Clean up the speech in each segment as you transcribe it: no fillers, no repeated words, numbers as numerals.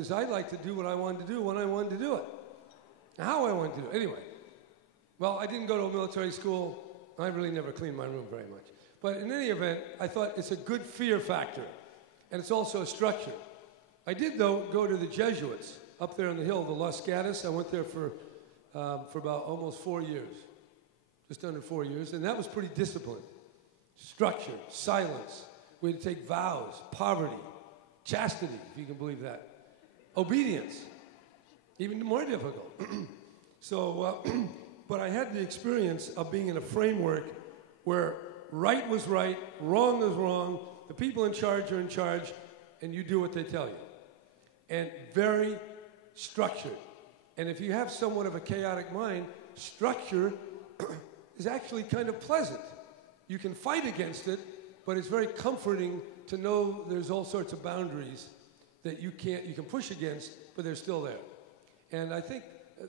Because I like to do what I wanted to do when I wanted to do it. How I wanted to do it. Anyway, well, I didn't go to a military school. I really never cleaned my room very much. But in any event, I thought it's a good fear factor. And it's also a structure. I did, though, go to the Jesuits up there on the hill, the Los Gatos. I went there for about almost 4 years, just under 4 years. And that was pretty disciplined. Structure, silence. We had to take vows, poverty, chastity, if you can believe that. Obedience, even more difficult. But I had the experience of being in a framework where right was right, wrong was wrong, the people in charge are in charge, and you do what they tell you. And very structured. And if you have somewhat of a chaotic mind, structure is actually kind of pleasant. You can fight against it, but it's very comforting to know there's all sorts of boundaries that you can push against, but they're still there. And I think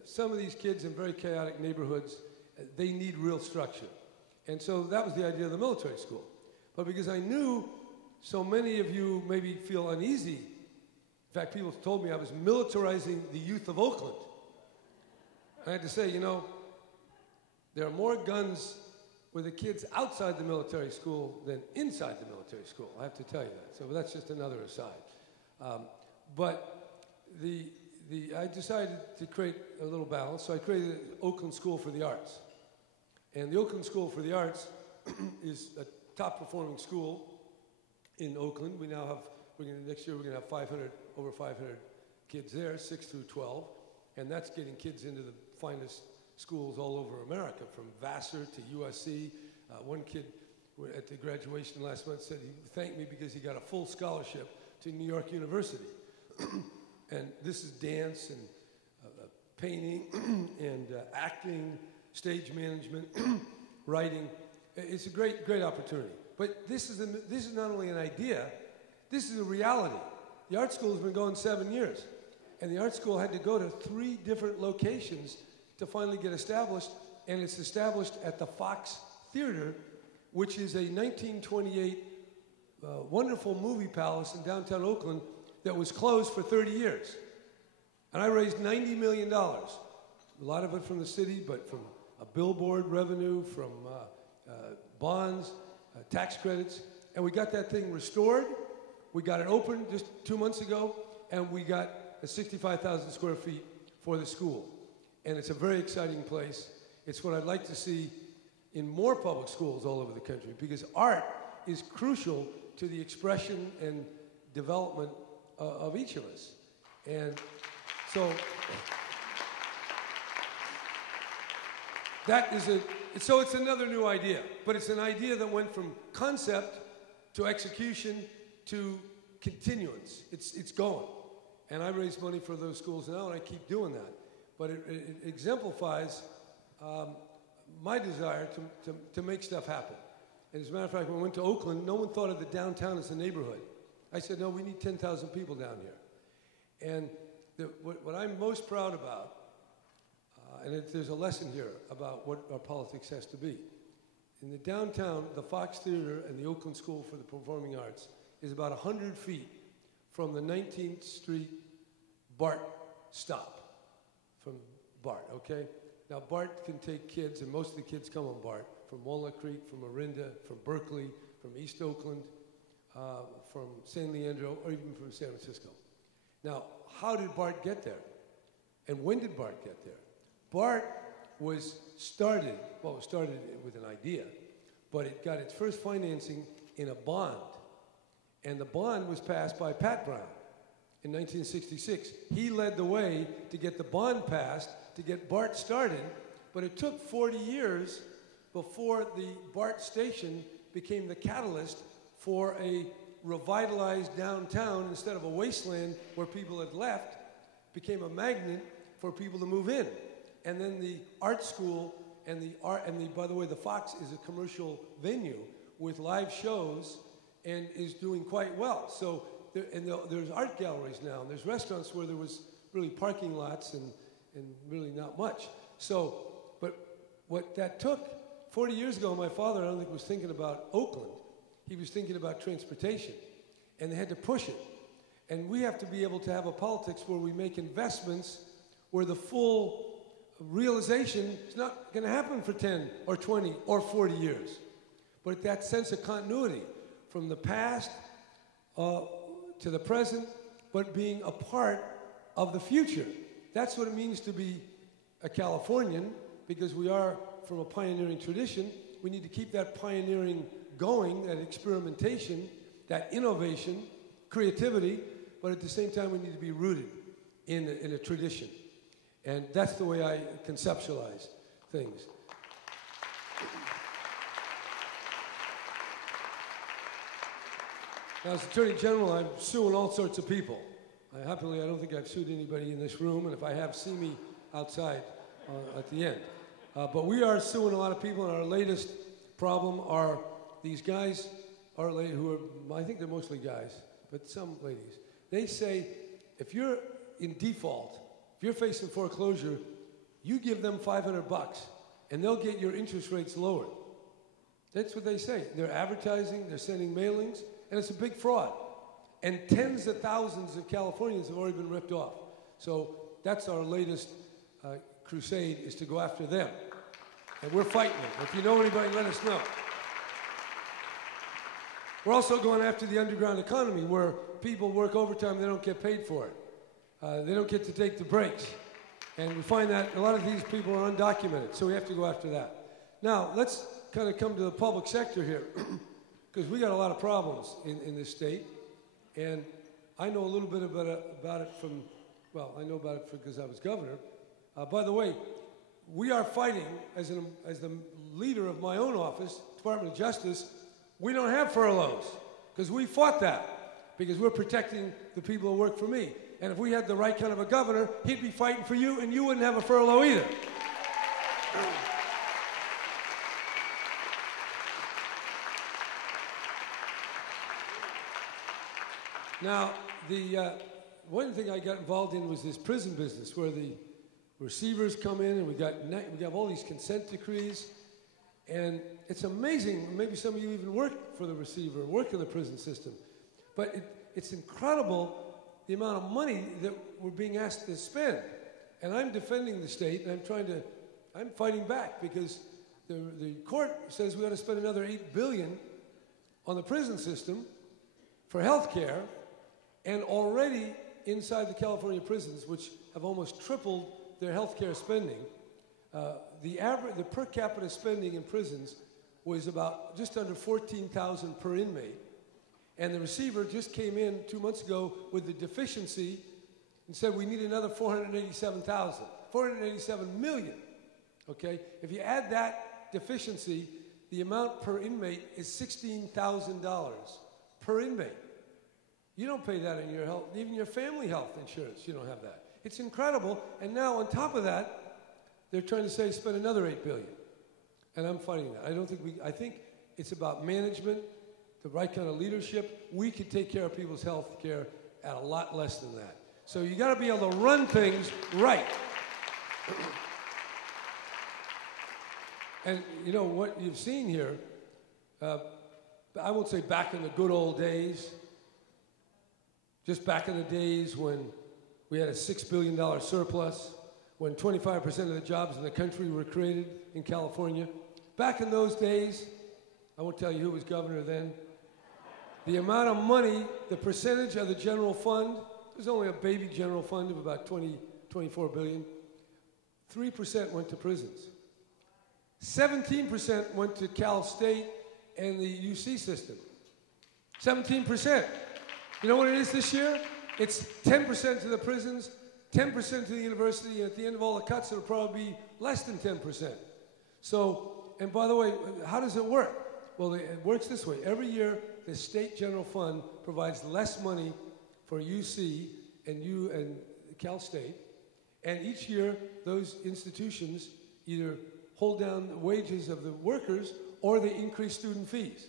some of these kids in very chaotic neighborhoods, they need real structure. And so that was the idea of the military school. But because I knew so many of you maybe feel uneasy, in fact, people told me I was militarizing the youth of Oakland. I had to say, you know, there are more guns with the kids outside the military school than inside the military school. I have to tell you that. So that's just another aside. But I decided to create a little balance, so I created the Oakland School for the Arts. And the Oakland School for the Arts is a top-performing school in Oakland. We now have, next year we're going to have over 500 kids there, 6 through 12. And that's getting kids into the finest schools all over America, from Vassar to USC. One kid at the graduation last month said he thanked me because he got a full scholarship to New York University. And this is dance and painting and acting, stage management, writing. It's a great, great opportunity. But this is not only an idea, this is a reality. The art school has been going 7 years. And the art school had to go to 3 different locations to finally get established. And it's established at the Fox Theater, which is a 1928 wonderful movie palace in downtown Oakland that was closed for 30 years. And I raised $90 million. A lot of it from the city, but from a billboard revenue, from bonds, tax credits. And we got that thing restored. We got it open just 2 months ago, and we got 65,000 square feet for the school. And it's a very exciting place. It's what I'd like to see in more public schools all over the country, because art is crucial to the expression and development of each of us. And so it's another new idea, but it's an idea that went from concept to execution to continuance. It's going. And I raise money for those schools now, and I keep doing that. But it exemplifies my desire to make stuff happen. And as a matter of fact, when we went to Oakland, no one thought of the downtown as a neighborhood. I said, no, we need 10,000 people down here. And what I'm most proud about, and there's a lesson here about what our politics has to be. In the downtown, the Fox Theater and the Oakland School for the Performing Arts is about 100 feet from the 19th Street BART stop, from BART, okay? Now, BART can take kids, and most of the kids come on BART, from Walnut Creek, from Orinda, from Berkeley, from East Oakland, from San Leandro, or even from San Francisco. Now, how did BART get there? And when did BART get there? BART was started with an idea, but it got its first financing in a bond. And the bond was passed by Pat Brown in 1966. He led the way to get the bond passed, to get BART started, but it took 40 years before the BART station became the catalyst for a revitalized downtown. Instead of a wasteland where people had left, became a magnet for people to move in. And then the art school by the way, the Fox is a commercial venue with live shows and is doing quite well. So there's art galleries now, and there's restaurants where there was really parking lots and really not much. So, but what that took, 40 years ago, my father, I don't think, was thinking about Oakland. He was thinking about transportation, and they had to push it. And we have to be able to have a politics where we make investments where the full realization is not going to happen for 10 or 20 or 40 years. But that sense of continuity from the past to the present, but being a part of the future. That's what it means to be a Californian, because we are from a pioneering tradition. We need to keep that pioneering going, that experimentation, that innovation, creativity, but at the same time we need to be rooted in a tradition. And that's the way I conceptualize things. Now, as Attorney General, I'm suing all sorts of people. I don't think I've sued anybody in this room, and if I have, see me outside at the end. But we are suing a lot of people, and our latest problem are these guys, who are, I think they're mostly guys, but some ladies. They say, if you're in default, if you're facing foreclosure, you give them $500, and they'll get your interest rates lowered. That's what they say. They're advertising, they're sending mailings, and it's a big fraud. And tens of thousands of Californians have already been ripped off. So that's our latest crusade, is to go after them. And we're fighting it. If you know anybody, let us know. We're also going after the underground economy, where people work overtime, they don't get paid for it. They don't get to take the breaks. And we find that a lot of these people are undocumented, so we have to go after that. Now, let's kind of come to the public sector here, because we got a lot of problems in this state. And I know a little bit about it from, well, I know about it because I was governor. By the way, we are fighting, as the leader of my own office, Department of Justice, we don't have furloughs, because we fought that, because we're protecting the people who work for me. And if we had the right kind of a governor, he'd be fighting for you, and you wouldn't have a furlough either. Now, the one thing I got involved in was this prison business, where the receivers come in, and we have all these consent decrees, and it's amazing. Maybe some of you even work for the receiver, work in the prison system, but it's incredible the amount of money that we're being asked to spend. And I'm defending the state, and I'm fighting back, because the court says we ought to spend another $8 billion on the prison system for health care. And already inside the California prisons, which have almost tripled their health care spending, the per capita spending in prisons was about just under $14,000 per inmate. And the receiver just came in 2 months ago with the deficiency and said we need another $487 million. Okay? If you add that deficiency, the amount per inmate is $16,000 per inmate. You don't pay that in your health, even your family health insurance, you don't have that. It's incredible. And now on top of that, they're trying to say spend another $8 billion. And I'm fighting that. I think it's about management, the right kind of leadership. We could take care of people's health care at a lot less than that. So you got to be able to run things right. And you know what you've seen here, I won't say back in the good old days, just back in the days when we had a $6 billion surplus, when 25% of the jobs in the country were created in California. Back in those days, I won't tell you who was governor then, the amount of money, the percentage of the general fund, there's only a baby general fund of about 24 billion. 3% went to prisons. 17% went to Cal State and the UC system. 17%. You know what it is this year? It's 10% to the prisons, 10% to the university, and at the end of all the cuts, it'll probably be less than 10%. So, and by the way, how does it work? Well, it works this way. Every year, the state general fund provides less money for UC and Cal State, and each year, those institutions either hold down the wages of the workers or they increase student fees.